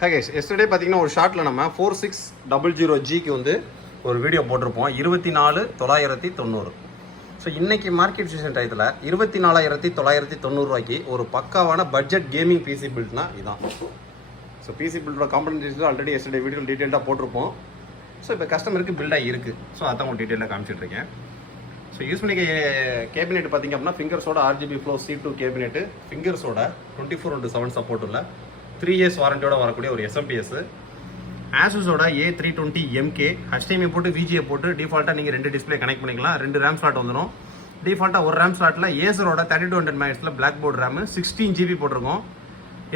Hey guys, yesterday பார்த்தீங்கன்னா ஒரு ஷார்ட்டில் நம்ம 4600Gக்கு வந்து ஒரு வீடியோ போட்டிருப்போம் 24,990. ஸோ இன்றைக்கி மார்க்கெட் சீசன் டயத்தில் 24,990 ரூபாய்க்கு ஒரு பக்காவான பட்ஜெட் கேமிங் பிசி பில்ட்னா இதான். ஸோ பிசி பில்டோட காம்பனன்ட் ஆல்ரெடி எஸ்டர்டே வீடியோ டீட்டெயிலாக போட்டிருப்போம். ஸோ இப்போ கஸ்டமருக்கு பில்டாக இருக்குது. ஸோ அதான் உங்களுக்கு டீட்டெயிலாக காமிச்சிட்ருக்கேன். ஸோ யூஸ் பண்ணி கேபினெட் பார்த்திங்க அப்படின்னா ஃபிங்கர்ஸோட RGB ஃப்ளோ C2 கேபினெட்டு, ஃபிங்கர்ஸோட 24/7 சப்போர்ட் உள்ள 3 years வாரண்டியோட வரக்கூடிய ஒரு SMPS, ஆசூஸோட A320MK HDMI போட்டு VGA போட்டு டிஃபால்ட்டாக நீங்கள் 2 டிஸ்பிளே கனெக்ட் பண்ணிக்கலாம். 2 RAM ஸ்லாட் வந்துடும். டிஃபால்ட்டாக ஒரு RAM ஸ்லாட்டில் ஏசரோட 3200 MHz black board RAM 16GB போட்டிருக்கோம்.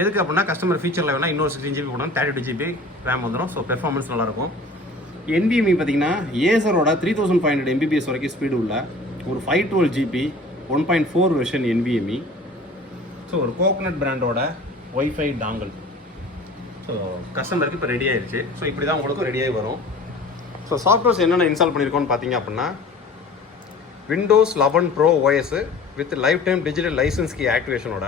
எதுக்கு அப்படின்னா கஸ்டமர் ஃபீச்சரில் வேணால் இன்னொரு 16GB போடணும், 32GB RAM வந்துடும். ஸோ பெர்ஃபார்மன்ஸ் நல்லாயிருக்கும். NVMe பார்த்தீங்கன்னா ஏசரோட 3500 MBPS வரைக்கும் ஸ்பீடு உள்ள ஒரு 512GB 1.4 வெர்ஷன் NVMe. ஸோ ஒரு கோகனட் பிராண்டோட ஒய்ஃபை டாங்கல். ஸோ கஸ்டமருக்கு இப்போ ரெடி ஆயிடுச்சு. ஸோ இப்படி தான் உங்களுக்கு ரெடியாகி வரும். ஸோ சாஃப்ட்வேர்ஸ் என்னென்ன இன்ஸ்டால் பண்ணியிருக்கோன்னு பார்த்தீங்க அப்படின்னா Windows 11 Pro OS with life time digital licence key ஆக்டிவேஷனோட.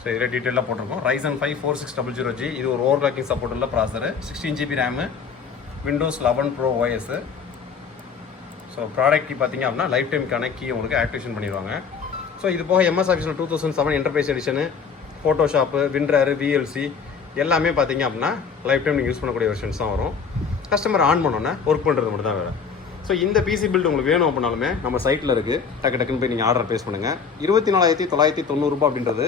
ஸோ இதில் டீட்டெயிலாக போட்டிருக்கோம். Ryzen 5 4600G, இது ஒரு ஓவர்க்ளாக்கிங் சப்போர்ட் உள்ள processor, 16GB RAM, Windows 11 Pro OS. So product key பார்த்தீங்க அப்படின்னா லைஃப் டைம்க்கான கீ உங்களுக்கு ஆக்டிவேஷன் பண்ணிடுவாங்க. ஸோ இது போக MS Office 2007 enterprise edition, Photoshop, WinRAR, VLC எல்லாமே பார்த்தீங்க அப்படின்னா லைஃப் டைம் நீங்கள் யூஸ் பண்ணக்கூடிய வெர்ஷன்ஸ் தான் வரும். கஸ்டமர் ஆன் பண்ணோன்னே ஒர்க் பண்ணுறது மட்டும் தான் வேறு. ஸோ இந்த பிசி பில்ட் உங்களுக்கு வேணும் அப்படின்னாலுமே நம்ம சைட்டில் இருக்குது. டக்குன்னு போய் நீங்கள் ஆர்டர் ப்ளேஸ் பண்ணுங்கள். 24,990 ரூபாய் அப்படின்றது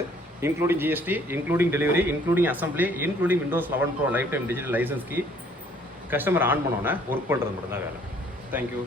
including GST, including delivery, including assembly, including Windows 11 Pro life time digital licence key. Customer on பண்ணோன்னே ஒர்க் பண்ணுறது மட்டும் தான் வேலை. தேங்க்யூ.